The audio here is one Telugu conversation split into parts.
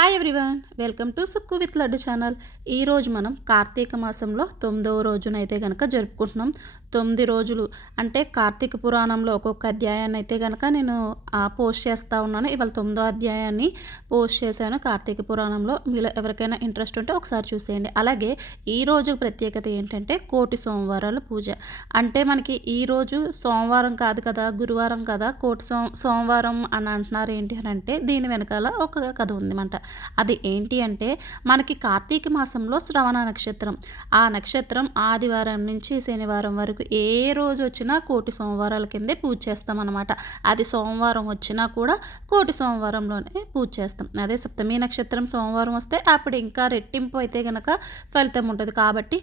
Hi everyone, welcome to Sukku with laddu channel. ఈరోజు మనం కార్తీక మాసంలో 9వ రోజునైతే కనుక జరుపుకుంటున్నాం. 9 రోజులు అంటే కార్తీక పురాణంలో ఒక్కొక్క అధ్యాయాన్ని అయితే కనుక నేను పోస్ట్ చేస్తూ ఉన్నాను. ఇవాళ 9వ అధ్యాయాన్ని పోస్ట్ చేశాను కార్తీక పురాణంలో. మీలో ఎవరికైనా ఇంట్రెస్ట్ ఉంటే ఒకసారి చూసేయండి. అలాగే ఈరోజు ప్రత్యేకత ఏంటంటే కోటి సోమవారాల పూజ. అంటే మనకి ఈరోజు సోమవారం కాదు కదా, గురువారం కదా, కోటి సోమవారం అని అంటున్నారు. ఏంటి అని అంటే దీని వెనకాల ఒక కథ ఉందన్నమాట. అది ఏంటి అంటే మనకి కార్తీక మాసంలో శ్రవణ నక్షత్రం. ఆ నక్షత్రం ఆదివారం నుంచి శనివారం వరకు ఏ రోజు వచ్చినా కోటి సోమవారాల కిందే పూజ చేస్తామన్నమాట. అది సోమవారం వచ్చినా కూడా కోటి సోమవారంలోనే పూజ చేస్తాం. అదే సప్తమి నక్షత్రం సోమవారం వస్తే అప్పుడు ఇంకా రెట్టింపు అయితే కనుక ఫలితం ఉంటుంది. కాబట్టి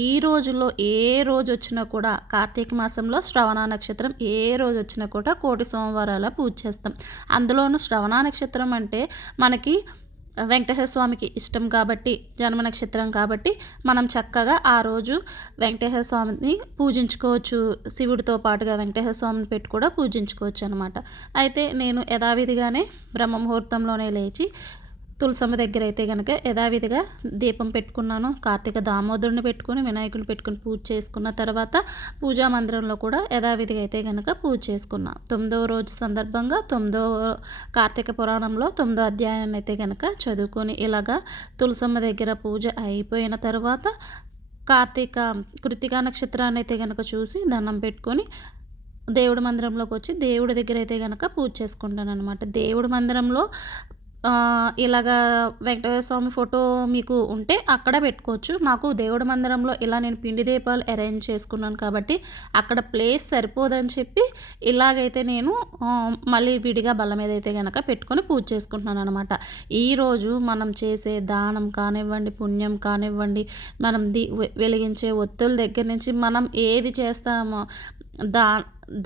ఈ రోజుల్లో ఏ రోజు వచ్చినా కూడా కార్తీక మాసంలో శ్రవణ నక్షత్రం ఏ రోజు వచ్చినా కూడా కోటి సోమవారాల పూజ చేస్తాం. అందులోనూ శ్రవణ నక్షత్రం అంటే మనకి వెంకటేశ్వర స్వామికి ఇష్టం కాబట్టి, జన్మ నక్షత్రం కాబట్టి మనం చక్కగా ఆ రోజు వెంకటేశ్వర స్వామిని పూజించుకోవచ్చు. శివుడితో పాటుగా వెంకటేశ్వర స్వామిని పెట్టి కూడా పూజించుకోవచ్చు అనమాట. అయితే నేను యథావిధిగానే బ్రహ్మ ముహూర్తంలోనే లేచి తులసమ్మ దగ్గర అయితే కనుక యథావిధిగా దీపం పెట్టుకున్నాను. కార్తీక దామోదరుని పెట్టుకుని వినాయకుని పెట్టుకుని పూజ చేసుకున్న తర్వాత పూజా మందిరంలో కూడా యథావిధిగా అయితే కనుక పూజ చేసుకున్నాను. 9వ రోజు సందర్భంగా 9వ కార్తీక పురాణంలో 9వ అధ్యాయాన్ని అయితే కనుక చదువుకొని ఇలాగా తులసమ్మ దగ్గర పూజ అయిపోయిన తర్వాత కృత్తికా నక్షత్రాన్ని అయితే కనుక చూసి దండం పెట్టుకొని దేవుడి మందిరంలోకి వచ్చి దేవుడి దగ్గర అయితే కనుక పూజ చేసుకుంటాను అనమాట. దేవుడి మందిరంలో ఇలాగా వెంకటేశ్వర స్వామి ఫోటో మీకు ఉంటే అక్కడ పెట్టుకోవచ్చు. నాకు దేవుడి మందిరంలో ఇలా నేను పిండి దీపాలు అరేంజ్ చేసుకున్నాను కాబట్టి అక్కడ ప్లేస్ సరిపోదని చెప్పి ఇలాగైతే నేను మళ్ళీ విడిగా బల్ల మీద అయితే కనుక పెట్టుకొని పూజ చేసుకుంటున్నాను అనమాట. ఈరోజు మనం చేసే దానం కానివ్వండి, పుణ్యం కానివ్వండి, మనం వెలిగించే ఒత్తుల దగ్గర నుంచి మనం ఏది చేస్తామో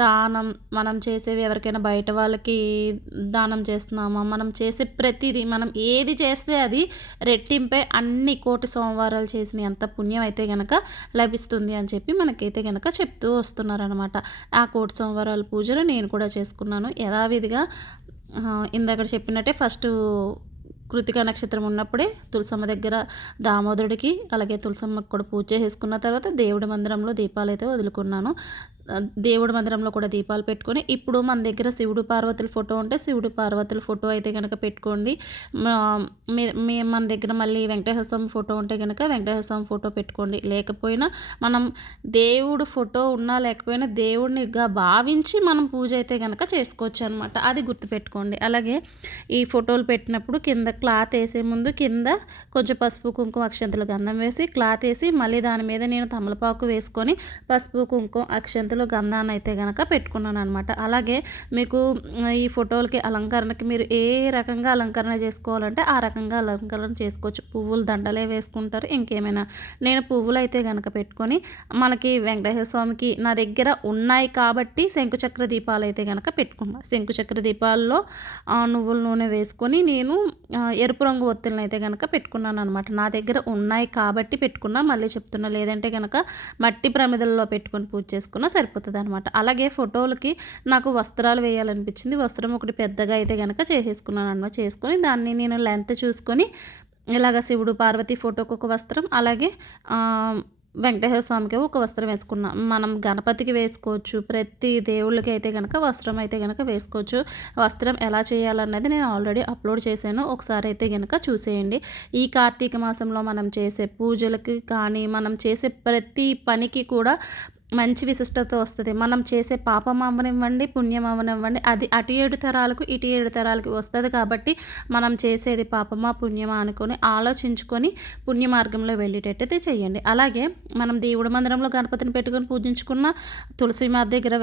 దానం మనం చేసేవి ఎవరికైనా బయట వాళ్ళకి దానం చేస్తున్నామా, మనం చేసే ప్రతిదీ మనం ఏది చేస్తే అది రెట్టింపై అన్ని కోటి సోమవారాలు చేసిన అంత పుణ్యం అయితే కనుక లభిస్తుంది అని చెప్పి మనకైతే కనుక చెప్తూ వస్తున్నారనమాట. ఆ కోటి సోమవారాల పూజలు నేను కూడా చేసుకున్నాను యథావిధిగా. ఇందాక చెప్పినట్టే ఫస్ట్ కృతికా నక్షత్రం ఉన్నప్పుడే తులసమ్మ దగ్గర దామోదరుడికి అలాగే తులసమ్మకి కూడా పూజ చేసుకున్న తర్వాత దేవుడి మందిరంలో దీపాలు అయితే వదులుకున్నాను. దేవుడి మందిరంలో కూడా దీపాలు పెట్టుకొని ఇప్పుడు మన దగ్గర శివుడు పార్వతుల ఫోటో ఉంటే శివుడు పార్వతుల ఫోటో అయితే కనుక పెట్టుకోండి. మన దగ్గర మళ్ళీ వెంకటేశ్వర స్వామి ఫోటో ఉంటే కనుక వెంకటేశ్వర స్వామి ఫోటో పెట్టుకోండి. లేకపోయినా మనం దేవుడు ఫోటో ఉన్నా లేకపోయినా దేవుడినిగా భావించి మనం పూజ అయితే కనుక చేసుకోవచ్చు అనమాట. అది గుర్తుపెట్టుకోండి. అలాగే ఈ ఫోటోలు పెట్టినప్పుడు కింద క్లాత్ వేసే ముందు కింద కొంచెం పసుపు కుంకుమ అక్షంతలు గంధం వేసి క్లాత్ వేసి మళ్ళీ దాని మీద నేను తమలపాకు వేసుకొని పసుపు కుంకుమ అక్షంతలు గంధాన్ని అయితే కనుక పెట్టుకున్నాను అనమాట. అలాగే మీకు ఈ ఫోటోలకి అలంకరణకి మీరు ఏ రకంగా అలంకరణ చేసుకోవాలంటే ఆ రకంగా అలంకరణ చేసుకోవచ్చు. పువ్వులు దండలే వేసుకుంటారు, ఇంకేమైనా. నేను పువ్వులు అయితే కనుక పెట్టుకొని మనకి వెంకటేశ్వర స్వామికి నా దగ్గర ఉన్నాయి కాబట్టి శంకుచక్ర దీపాలు అయితే కనుక పెట్టుకున్నాను. శంకుచక్ర దీపాల్లో నువ్వుల నూనె వేసుకొని నేను ఎరుపు రంగు ఒత్తులను అయితే కనుక పెట్టుకున్నాను అనమాట. నా దగ్గర ఉన్నాయి కాబట్టి పెట్టుకున్నా, మళ్ళీ చెప్తున్నా. లేదంటే కనుక మట్టి ప్రమిదల్లో పెట్టుకొని పూజ చేసుకున్నా సరిపోతుంది అనమాట. అలాగే ఫోటోలకి నాకు వస్త్రాలు వేయాలనిపించింది. వస్త్రం ఒకటి పెద్దగా అయితే కనుక చేసేసుకున్నాను అనమాట. చేసుకొని దాన్ని నేను లెంత్ చూసుకొని ఇలాగ శివుడు పార్వతి ఫోటోకి ఒక వస్త్రం, అలాగే వెంకటేశ్వర స్వామికి ఒక వస్త్రం వేసుకున్నాం. మనం గణపతికి వేసుకోవచ్చు, ప్రతి దేవుళ్ళకి అయితే కనుక వస్త్రం అయితే కనుక వేసుకోవచ్చు. వస్త్రం ఎలా చేయాలన్నది నేను ఆల్రెడీ అప్లోడ్ చేశాను, ఒకసారి అయితే కనుక చూసేయండి. ఈ కార్తీక మాసంలో మనం చేసే పూజలకి కానీ మనం చేసే ప్రతి పనికి కూడా మంచి విశిష్టత వస్తుంది. మనం చేసే పాపం అవ్వనివ్వండి, పుణ్యం అవ్వనివ్వండి, అది అటు 7 తరాలకు ఇటు 7 తరాలకి వస్తుంది. కాబట్టి మనం చేసేది పాపమా పుణ్యమా అనుకొని ఆలోచించుకొని పుణ్య మార్గంలో వెళ్ళేటట్టయితే చేయండి. అలాగే మనం దేవుడి మందిరంలో గణపతిని పెట్టుకొని పూజించుకున్న, తులసి మాత దగ్గర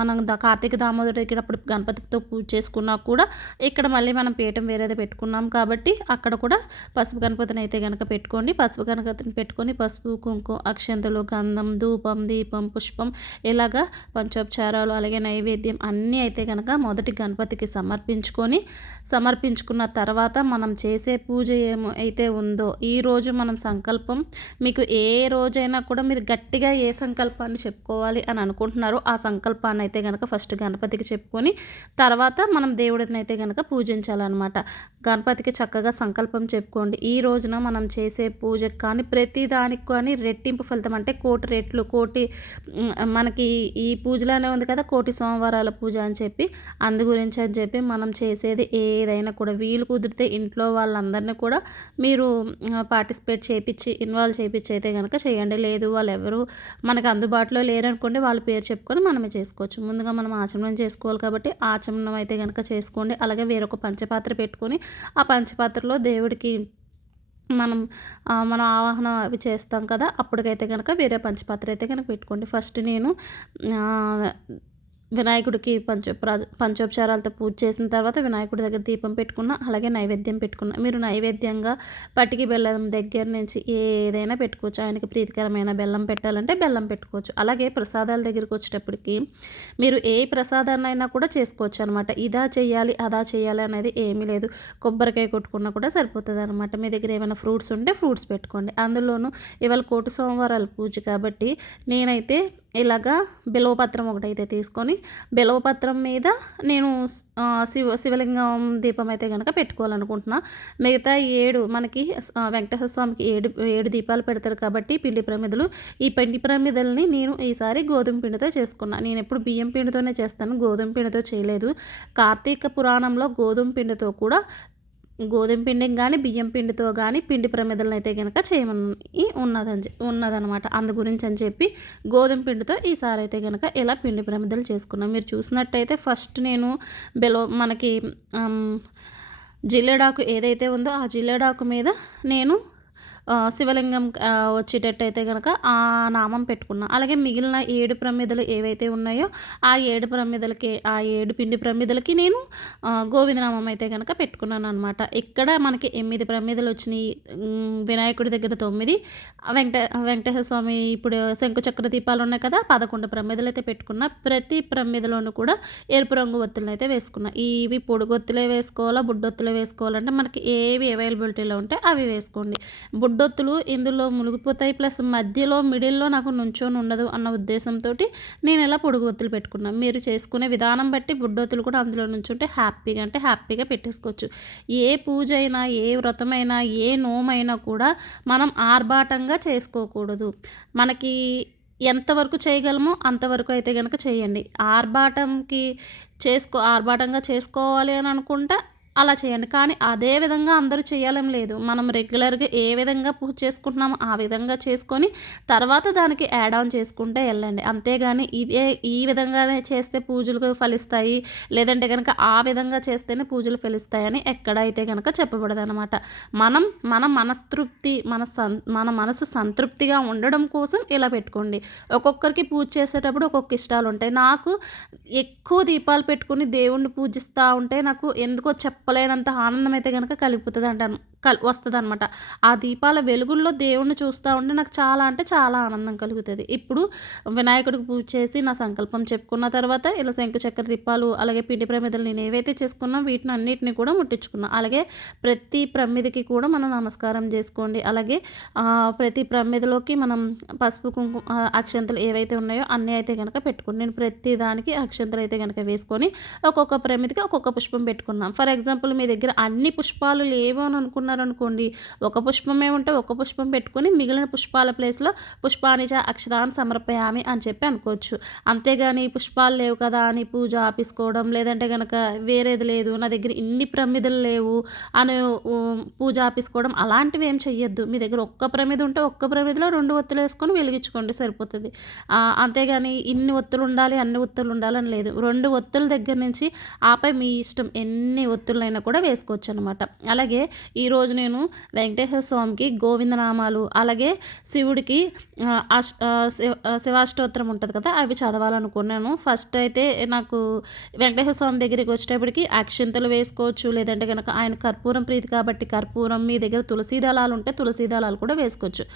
మనం కార్తీక దామోదరుడి దగ్గర అప్పుడు గణపతితో పూజ చేసుకున్నా కూడా ఇక్కడ మళ్ళీ మనం పీఠం వేరేది పెట్టుకున్నాం కాబట్టి అక్కడ కూడా పసుపు గణపతిని అయితే కనుక పెట్టుకోండి. పసుపు గణపతిని పెట్టుకొని పసుపు కుంకుమ అక్షంతలు గంధం ధూపం దీపం, పుష్పం ఇలాగా పంచోపచారాలు అలాగే నైవేద్యం అన్నీ అయితే కనుక మొదటి గణపతికి సమర్పించుకున్న తర్వాత మనం చేసే పూజ అయితే ఉందో ఈరోజు మనం సంకల్పం మీకు ఏ రోజైనా కూడా మీరు గట్టిగా ఏ సంకల్పాన్ని చెప్పుకోవాలి అని అనుకుంటున్నారో ఆ సంకల్పాన్ని అయితే కనుక ఫస్ట్ గణపతికి చెప్పుకొని తర్వాత మనం దేవుడిని అయితే కనుక పూజించాలన్నమాట. గణపతికి చక్కగా సంకల్పం చెప్పుకోండి. ఈ రోజున మనం చేసే పూజకు కానీ ప్రతి దానికి కానీ రెట్టింపు ఫలితం అంటే కోటి రెట్లు మనకి ఈ పూజలోనే ఉంది కదా కోటి సోమవారాల పూజ అని చెప్పి అందు గురించి అని చెప్పి మనం చేసేది ఏదైనా కూడా వీలు కుదిరితే ఇంట్లో వాళ్ళందరినీ కూడా మీరు పార్టిసిపేట్ చేయించి ఇన్వాల్వ్ చేయించి అయితే కనుక చేయండి. లేదు వాళ్ళు ఎవరు మనకు అందుబాటులో లేరనుకోండి వాళ్ళ పేరు చెప్పుకొని మనమే చేసుకోవచ్చు. ముందుగా మనం ఆచమనం చేసుకోవాలి కాబట్టి ఆచమనం అయితే కనుక చేసుకోండి. అలాగే వేరొక పంచపాత్ర పెట్టుకొని ఆ పంచపాత్రలో దేవుడికి మనం ఆవాహన అవి చేస్తాం కదా అప్పటికైతే కనుక వేరే పంచపాత్ర అయితే కనుక పెట్టుకోండి. ఫస్ట్ నేను వినాయకుడికి పంచోపచారాలతో పూజ చేసిన తర్వాత వినాయకుడి దగ్గర దీపం పెట్టుకున్న అలాగే నైవేద్యం పెట్టుకున్న. మీరు నైవేద్యంగా పటికి బెల్లం దగ్గర నుంచి ఏదైనా పెట్టుకోవచ్చు. ఆయనకి ప్రీతికరమైన బెల్లం పెట్టాలంటే బెల్లం పెట్టుకోవచ్చు. అలాగే ప్రసాదాల దగ్గరికి వచ్చేటప్పటికి మీరు ఏ ప్రసాదాన్నైనా కూడా చేసుకోవచ్చు అనమాట. ఇదా చేయాలి అదా చేయాలి అనేది ఏమీ లేదు. కొబ్బరికాయ కొట్టుకున్నా కూడా సరిపోతుంది అనమాట. మీ దగ్గర ఏమైనా ఫ్రూట్స్ ఉంటే ఫ్రూట్స్ పెట్టుకోండి. అందులోనూ ఇవాళ కోటి సోమవారాల పూజ కాబట్టి నేనైతే ఇలాగా బిల్వపత్రం ఒకటైతే తీసుకొని బిల్వపత్రం మీద నేను శివలింగం దీపం అయితే కనుక పెట్టుకోవాలనుకుంటున్నా. మిగతా 7 మనకి వెంకటేశ్వర స్వామికి 7 దీపాలు పెడతారు కాబట్టి పిండి ప్రమిదలు. ఈ పిండి ప్రమిదల్ని నేను ఈసారి గోధుమ పిండితో చేసుకున్నా. నేను ఎప్పుడు బియ్యం పిండితోనే చేస్తాను, గోధుమ పిండితో చేయలేదు. కార్తీక పురాణంలో గోధుమ పిండితో కూడా గోధుమ పిండిని కానీ బియ్యం పిండితో కానీ పిండి ప్రమిదలను అయితే కనుక చేయమని ఉన్నదనమాట. అందు గురించి అని చెప్పి గోధుమ పిండితో ఈసారి అయితే కనుక ఇలా పిండి ప్రమిదలు చేసుకున్నాం. మీరు చూసినట్టయితే ఫస్ట్ నేను మనకి జిల్లేడాకు ఏదైతే ఉందో ఆ జిల్లేడాకు మీద నేను శివలింగం వచ్చేటట్టయితే కనుక ఆ నామం పెట్టుకున్నాం. అలాగే మిగిలిన 7 ప్రమిదలు ఏవైతే ఉన్నాయో ఆ 7 ప్రమిదలకి ఆ 7 పిండి ప్రమిదలకి నేను గోవిందనామం అయితే కనుక పెట్టుకున్నాను అనమాట. ఇక్కడ మనకి 8 ప్రమిదలు వచ్చినాయి. వినాయకుడి దగ్గర 9, వెంకటేశ్వర స్వామి ఇప్పుడు శంకుచక్ర దీపాలు ఉన్నాయి కదా 11 ప్రమిదలు అయితే పెట్టుకున్నా. ప్రతి ప్రమిదలోనూ కూడా ఎరుపు రంగు ఒత్తులను అయితే వేసుకున్నా. ఇవి పొడుగొత్తులే వేసుకోవాలా బుడ్డొత్తులే వేసుకోవాలంటే మనకి ఏవి అవైలబిలిటీలో ఉంటే అవి వేసుకోండి. బుడ్డొత్తులు ఇందులో మునిగిపోతాయి, ప్లస్ మధ్యలో మిడిల్లో నాకు నుంచొని ఉండదు అన్న ఉద్దేశంతో నేను ఇలా పొడుగు ఒత్తులు పెట్టుకున్నాను. మీరు చేసుకునే విధానం బట్టి బుడ్డొత్తులు కూడా అందులో నుంచుంటే హ్యాపీగా పెట్టేసుకోవచ్చు. ఏ పూజ అయినా ఏ వ్రతమైనా ఏ నోమైనా కూడా మనం ఆర్భాటంగా చేసుకోకూడదు. మనకి ఎంతవరకు చేయగలమో అంతవరకు అయితే కనుక చేయండి. ఆర్భాటంగా చేసుకోవాలి అని అనుకుంటే అలా చేయండి. కానీ అదే విధంగా అందరూ చేయాలని లేదు. మనం రెగ్యులర్గా ఏ విధంగా పూజ చేసుకుంటున్నామో ఆ విధంగా చేసుకొని తర్వాత దానికి యాడ్ ఆన్ చేసుకుంటే వెళ్ళండి. అంతేగాని ఈ విధంగానే చేస్తే పూజలు ఫలిస్తాయి, లేదంటే కనుక ఆ విధంగా చేస్తేనే పూజలు ఫలిస్తాయని ఎక్కడైతే కనుక చెప్పబడదు అనమాట. మన మనస్తృప్తి మన మనసు సంతృప్తిగా ఉండడం కోసం ఇలా పెట్టుకోండి. ఒక్కొక్కరికి పూజ చేసేటప్పుడు ఒక్కొక్క ఇష్టాలు ఉంటాయి. నాకు ఎక్కువ దీపాలు పెట్టుకుని దేవుణ్ణి పూజిస్తూ ఉంటే నాకు ఎందుకో చెప్పలేనంత ఆనందం అయితే కనుక వస్తుంది అనమాట. ఆ దీపాల వెలుగుల్లో దేవుణ్ణి చూస్తూ ఉంటే నాకు చాలా అంటే చాలా ఆనందం కలుగుతుంది. ఇప్పుడు వినాయకుడికి పూజ చేసి నా సంకల్పం చెప్పుకున్న తర్వాత ఇలా శంకుచక్ర దీపాలు అలాగే పిండి ప్రమిదలు నేను ఏవైతే చేసుకున్నా వీటిని అన్నిటిని కూడా ముట్టించుకున్నా. అలాగే ప్రతి ప్రమిదికి కూడా మనం నమస్కారం చేసుకోండి. అలాగే ప్రతి ప్రమిదలోకి మనం పసుపు కుంకుమ అక్షంతలు ఏవైతే ఉన్నాయో అన్నీ అయితే కనుక పెట్టుకోండి. నేను ప్రతి దానికి అక్షంతలు అయితే కనుక వేసుకొని ఒక్కొక్క ప్రమిదికి ఒక్కొక్క పుష్పం పెట్టుకున్నాం. ఫర్ ఎగ్జాంపుల్ మీ దగ్గర అన్ని పుష్పాలు లేవు అని అనుకోండి, ఒక పుష్పమే ఉంటే ఒక పుష్పం పెట్టుకొని మిగిలిన పుష్పాల ప్లేస్లో పుష్పానిచ అక్షతాన్ని సమర్పయామి అని చెప్పి అనుకోవచ్చు. అంతేగాని పుష్పాలు లేవు కదా అని పూజ ఆపేసుకోవడం, లేదంటే కనుక వేరేది లేదు నా దగ్గర ఇన్ని ప్రమిదలు లేవు అని పూజ ఆపేసుకోవడం అలాంటివి ఏం చెయ్యొద్దు. మీ దగ్గర ఒక్క ప్రమిద ఉంటే ఒక్క ప్రమిదలో 2 ఒత్తులు వేసుకొని వెలిగించుకోండి సరిపోతుంది. అంతేగాని ఇన్ని ఒత్తులు ఉండాలి అన్ని ఒత్తులు ఉండాలని లేదు. 2 ఒత్తుల దగ్గర నుంచి ఆపై మీ ఇష్టం ఎన్ని ఒత్తులైనా కూడా వేసుకోవచ్చు అనమాట. అలాగే ఈరోజు ఈరోజు నేను వెంకటేశ్వర స్వామికి గోవిందనామాలు, అలాగే శివుడికి శివాష్టోత్తరం ఉంటుంది కదా, అవి చదవాలనుకున్నాను. ఫస్ట్ అయితే నాకు వెంకటేశ్వర స్వామి దగ్గరికి వచ్చేటప్పటికి అక్షింతలు వేసుకోవచ్చు, లేదంటే కనుక ఆయన కర్పూరం ప్రీతి కాబట్టి కర్పూరం, మీ దగ్గర తులసి దళాలు ఉంటే తులసి దళాలు కూడా వేసుకోవచ్చు.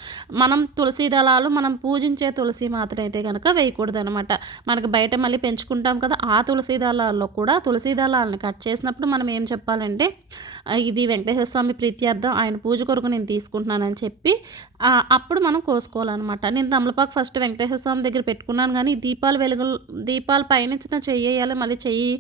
మనం తులసి దళాలు మనం పూజించే తులసి మాత్రం అయితే కనుక వేయకూడదు అనమాట. మనకు బయట మళ్ళీ పెంచుకుంటాం కదా, ఆ తులసి దళాల్లో కూడా తులసి దళాలను కట్ చేసినప్పుడు మనం ఏం చెప్పాలంటే, ఇది వెంకటేశ్వర స్వామి ప్రీత్యార్థం ఆయన పూజ కొరకు నేను తీసుకుంటున్నానని చెప్పి అప్పుడు మనం కోసుకోవాలన్నమాట. నేను తమలపాకు ఫస్ట్ వెంకటేశ్వర స్వామి దగ్గర పెట్టుకున్నాను, కానీ దీపాలు పైనుంచిన చెయ్యాలి, మళ్ళీ చెయ్యి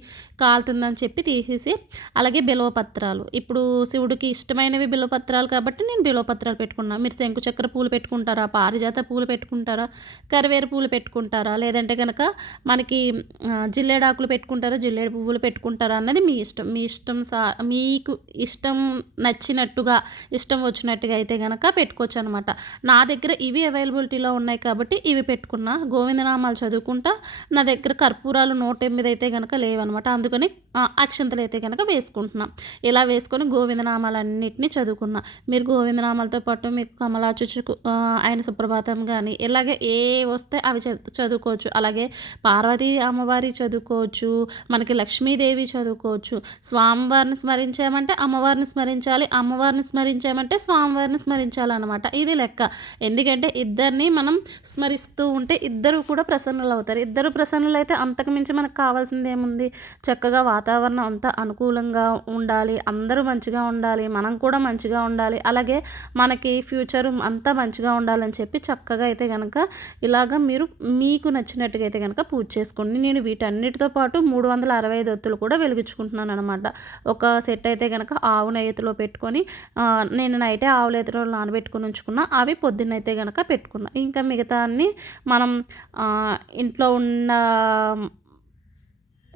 కాలుతుందని చెప్పి తీసేసి, అలాగే బిల్వపత్రాలు, ఇప్పుడు శివుడికి ఇష్టమైనవి బిల్వపత్రాలు కాబట్టి నేను బిల్వపత్రాలు పెట్టుకున్నాను. మీరు శంకుచక్ర పూలు పెట్టుకుంటారా, పారిజాత పూలు పెట్టుకుంటారా, కరివేరు పూలు పెట్టుకుంటారా, లేదంటే కనుక మనకి జిల్లేడాకులు పెట్టుకుంటారా, జిల్లేడు పువ్వులు పెట్టుకుంటారా అన్నది మీ ఇష్టం. మీ ఇష్టం మీకు ఇష్టం నచ్చినట్టుగా, ఇష్టం వచ్చినట్టుగా అయితే కనుక పెట్టుకోవచ్చు అనమాట. నా దగ్గర ఇవి అవైలబిలిటీలో ఉన్నాయి కాబట్టి ఇవి పెట్టుకున్నా. గోవిందనామాలు చదువుకుంటా, నా దగ్గర కర్పూరాలు 108 అయితే కనుక లేవనమాట. అందుకని అక్షంతలు అయితే కనుక వేసుకుంటున్నా. ఇలా వేసుకొని గోవిందనామాలన్నింటినీ చదువుకున్నా. మీరు గోవిందనామాలతో పాటు మీకు కమలాచుచు ఆయన సుప్రభాతం కానీ ఇలాగే ఏ వస్తే అవి చదువుకోవచ్చు. అలాగే పార్వతీ అమ్మవారి చదువుకోవచ్చు, మనకి లక్ష్మీదేవి చదువుకోవచ్చు. స్వామివారిని స్మరించామంటే అమ్మవారిని స్మరించాలి, అమ్మవారిని స్మరించామంటే స్వామివారిని స్మరించాలన్నమాట. ఇది లెక్క. ఎందుకంటే ఇద్దరిని మనం స్మరిస్తూ ఉంటే ఇద్దరు కూడా ప్రసన్నులు అవుతారు. ఇద్దరు ప్రసన్నులు అయితే అంతకుమించి మనకు కావాల్సింది ఏముంది? చక్కగా వాతావరణం అంతా అనుకూలంగా ఉండాలి, అందరూ మంచిగా ఉండాలి, మనం కూడా మంచిగా ఉండాలి, అలాగే మనకి ఫ్యూచర్ అంతా మంచిగా ఉండాలని చెప్పి చక్కగా అయితే కనుక ఇలాగ మీరు మీకు నచ్చినట్టుగా అయితే కనుక పూజ చేసుకోండి. నేను వీటన్నిటితో పాటు 365 ఒత్తులు కూడా వెలిగించుకుంటున్నాను అనమాట. ఒక సెట్ అయితే కనుక ఆవు నెయ్యిలో పెట్టుకొని, నేను నైటే ఆవు నెయ్యిలో నానబెట్టుకుని ఉంచుకున్నా, అవి పొద్దున్నైతే కనుక పెట్టుకున్నా. ఇంకా మిగతా అన్నీ మనం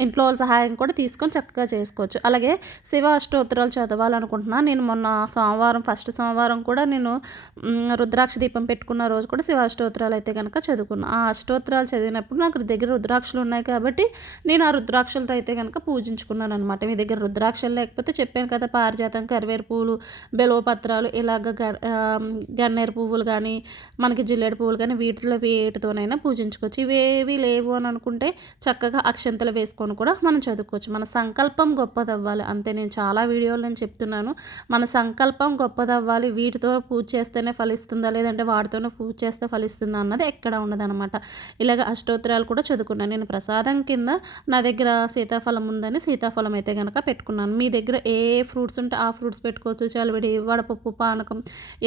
ఇంట్లో వాళ్ళ సహాయం కూడా తీసుకొని చక్కగా చేసుకోవచ్చు. అలాగే శివ అష్టోత్తరాలు చదవాలనుకుంటున్నా. నేను మొన్న ఫస్ట్ సోమవారం కూడా నేను రుద్రాక్ష దీపం పెట్టుకున్న రోజు కూడా శివ అష్టోత్తరాలు అయితే కనుక చదువుకున్నా. ఆ అష్టోత్తరాలు చదివినప్పుడు నాకు దగ్గర రుద్రాక్షలు ఉన్నాయి కాబట్టి నేను ఆ రుద్రాక్షలతో అయితే కనుక పూజించుకున్నాను అనమాట. మీ దగ్గర రుద్రాక్షలు లేకపోతే చెప్పాను కదా, పారిజాతం, కరివేరు పువ్వులు, బిల్వపత్రాలు, ఇలాగ గన్నేరు పువ్వులు కానీ, మనకి జిల్లేడు పువ్వులు కానీ, వేటితోనైనా పూజించుకోవచ్చు. ఇవేవి లేవు అని అనుకుంటే చక్కగా అక్షంతలు వేసుకొని కూడా మనం చదువుకోవచ్చు. మన సంకల్పం గొప్పదవ్వాలి అంతే. నేను చాలా వీడియోలు నేను చెప్తున్నాను, మన సంకల్పం గొప్పదవ్వాలి. వీటితో పూజ చేస్తేనే ఫలిస్తుందా, లేదంటే వాటితోనే పూజ చేస్తే ఫలిస్తుందా అన్నది ఎక్కడ ఉండదన్నమాట. ఇలాగ అష్టోత్తరాలు కూడా చదువుకున్నాను. నేను ప్రసాదం కింద నా దగ్గర సీతాఫలం ఉందని సీతాఫలం అయితే కనుక పెట్టుకున్నాను. మీ దగ్గర ఏ ఫ్రూట్స్ ఉంటే ఆ ఫ్రూట్స్ పెట్టుకోవచ్చు. చలివిడి, వడపప్పు, పానకం,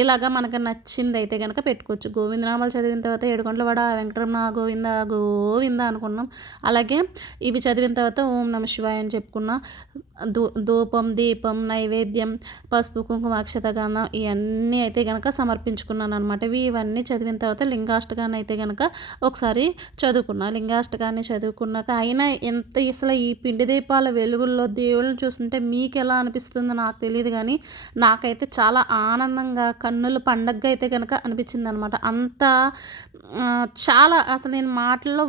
ఇలాగా మనకు నచ్చింది అయితే కనుక పెట్టుకోవచ్చు. గోవిందనామాలు చదివిన తర్వాత 7 గంటల వడ, వెంకటరమణ గోవింద గోవింద అనుకున్నాం. అలాగే ఇవి చదివిన తర్వాత ఓం నమ శివాయ అని చెప్పుకున్న, ధూపం, దీపం, నైవేద్యం, పసుపు, కుంకుమ, అక్షత గంధం ఇవన్నీ అయితే కనుక సమర్పించుకున్నాను అనమాట. ఇవన్నీ చదివిన తర్వాత లింగాష్టకాన్ని అయితే కనుక ఒకసారి చదువుకున్నా. లింగాష్టకాన్ని చదువుకున్నాక అయినా అసలు ఈ పిండి దీపాల వెలుగుల్లో దేవుళ్ళని చూస్తుంటే మీకు ఎలా అనిపిస్తుందో నాకు తెలియదు, కానీ నాకైతే చాలా ఆనందంగా కన్నుల పండగగా అయితే కనుక అనిపించింది అనమాట. అంత చాలా అసలు నేను మాటల్లో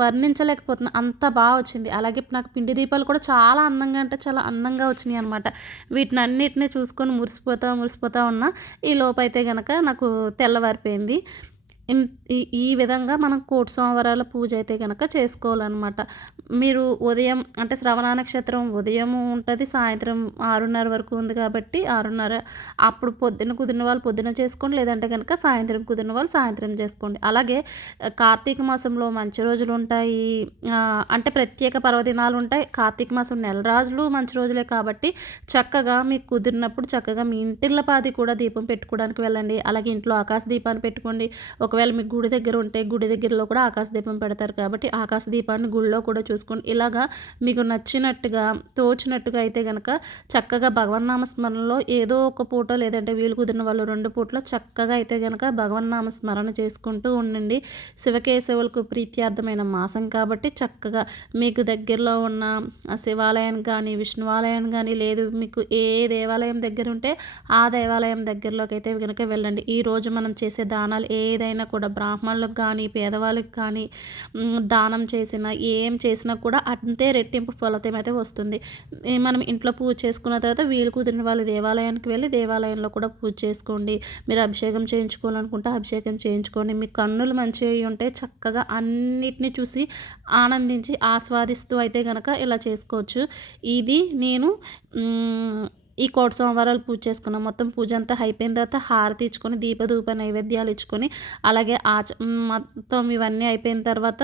వర్ణించలేకపోతున్నా, అంత బాగా వచ్చింది. అలాగే నాకు పిండి దీపాలు కూడా చాలా అందంగా, అంటే చాలా అందంగా వచ్చినాయి అనమాట. వీటిని అన్నిటినీ చూసుకొని మురిసిపోతా ఉన్నా. ఈ లోపైతే కనుక నాకు తెల్లవారిపోయింది. ఈ విధంగా మనం కోటి సోమవారాల పూజ అయితే కనుక చేసుకోవాలన్నమాట. మీరు ఉదయం అంటే శ్రవణ నక్షత్రం ఉదయం ఉంటుంది, సాయంత్రం 6:30 వరకు ఉంది కాబట్టి 6:30 అప్పుడు పొద్దున కుదిరిన వాళ్ళు పొద్దున చేసుకోండి, లేదంటే కనుక సాయంత్రం కుదిరిన వాళ్ళు సాయంత్రం చేసుకోండి. అలాగే కార్తీక మాసంలో మంచి రోజులు ఉంటాయి, అంటే ప్రత్యేక పర్వదినాలు ఉంటాయి. కార్తీక మాసం నెల రోజులు మంచి రోజులే కాబట్టి చక్కగా మీకు కుదిరినప్పుడు చక్కగా మీ ఇంటిల్లపాది కూడా దీపం పెట్టుకోవడానికి వెళ్ళండి. అలాగే ఇంట్లో ఆకాశ దీపాన్ని పెట్టుకోండి. ఒకవేళ మీకు గుడి దగ్గర ఉంటే గుడి దగ్గరలో కూడా ఆకాశ దీపం పెడతారు కాబట్టి ఆకాశ దీపాన్ని గుడిలో కూడా చూసుకోండి. ఇలాగా మీకు నచ్చినట్టుగా తోచినట్టుగా అయితే కనుక చక్కగా భగవన్నామ స్మరణలో ఏదో ఒక పూట, లేదంటే వీలు కుదిరిన వాళ్ళు 2 పూటలో చక్కగా అయితే కనుక భగవన్నామ స్మరణ చేసుకుంటూ ఉండండి. శివకేశవులకు ప్రీత్యార్థమైన మాసం కాబట్టి చక్కగా మీకు దగ్గరలో ఉన్న శివాలయాన్ని కానీ, విష్ణువాలయాన్ని కానీ, లేదు మీకు ఏ దేవాలయం దగ్గర ఉంటే ఆ దేవాలయం దగ్గరలోకి అయితే కనుక వెళ్ళండి. ఈరోజు మనం చేసే దానాలు ఏదైనా కూడా బ్రాహ్మణులకు కానీ, పేదవాళ్ళకి కానీ దానం చేసినా, ఏం చేసినా కూడా అంతే రెట్టింపు ఫలితం అయితే వస్తుంది. మనం ఇంట్లో పూజ చేసుకున్న తర్వాత వీలు కుదిరిన వాళ్ళు దేవాలయానికి వెళ్ళి దేవాలయంలో కూడా పూజ చేసుకోండి. మీరు అభిషేకం చేయించుకోవాలనుకుంటే అభిషేకం చేయించుకోండి. మీ కన్నులు మంచిగా ఉంటే చక్కగా అన్నిటిని చూసి ఆనందించి, ఆస్వాదిస్తూ అయితే గనక ఇలా చేసుకోవచ్చు. ఇది నేను ఈ కోటి సోమవారాలు పూజ చేసుకున్నాం. మొత్తం పూజ అంతా అయిపోయిన తర్వాత హారతి ఇచ్చుకొని, దీపధూప నైవేద్యాలు ఇచ్చుకొని, అలాగే మొత్తం ఇవన్నీ అయిపోయిన తర్వాత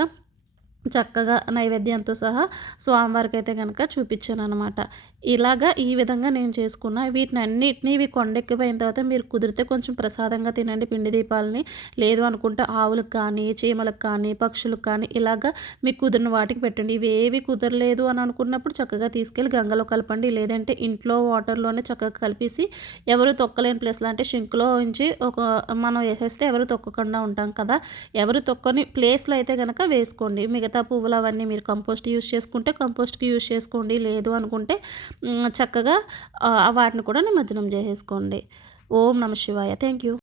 చక్కగా నైవేద్యంతో సహా స్వామివారికైతే గనక చూపించాననమాట. ఇలాగా ఈ విధంగా నేను చేసుకున్న. వీటినన్నిటిని ఇవి కొండెక్కిపోయిన తర్వాత మీరు కుదిరితే కొంచెం ప్రసాదంగా తినండి పిండి దీపాలని. లేదు అనుకుంటే ఆవులకు కానీ, చీమలకు కానీ, పక్షులకు కానీ ఇలాగా మీకు కుదిరిన వాటికి పెట్టండి. ఇవేవి కుదరలేదు అని అనుకున్నప్పుడు చక్కగా తీసుకెళ్ళి గంగలో కలపండి. లేదంటే ఇంట్లో వాటర్‌లోనే చక్కగా కలిపేసి ఎవరు తొక్కలేని ప్లేస్‌లో అంటే షింక్‌లో ఉంచి మనం ఏసేస్తే ఎవరు తొక్కకుండా ఉంటాం కదా! ఎవరు తొక్కని ప్లేస్‌లో అయితే గనక వేసుకోండి. మిగతా పువ్వులు అవన్నీ మీరు కంపోస్ట్ యూజ్ చేసుకుంటే కంపోస్ట్‌కి యూజ్ చేసుకోండి. లేదు అనుకుంటే చక్కగా వాటిని కూడా నిమజ్జనం చేసేసుకోండి. ఓం నమ శివాయ. Thank you.